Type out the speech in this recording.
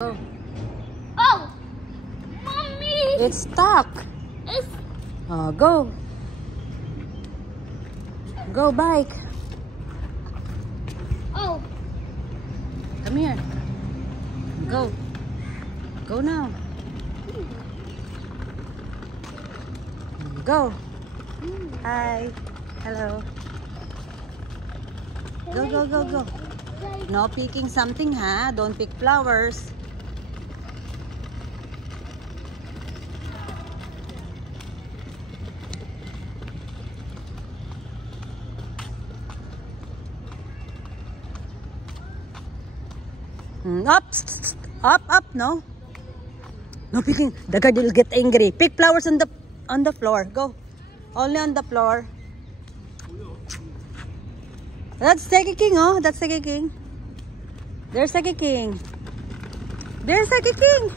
Go. Oh, mommy! It's stuck. It's... Go. Go, bike. Oh. Come here. Go. Go now. Go. Hi. Hello. Go, go, go, go. No picking something, ha? Don't pick flowers. Up, no. No picking. The guard will get angry. Pick flowers on the floor. Go. Only on the floor. That's Seki King, oh. That's Seki King. There's Seki King. There's Seki King.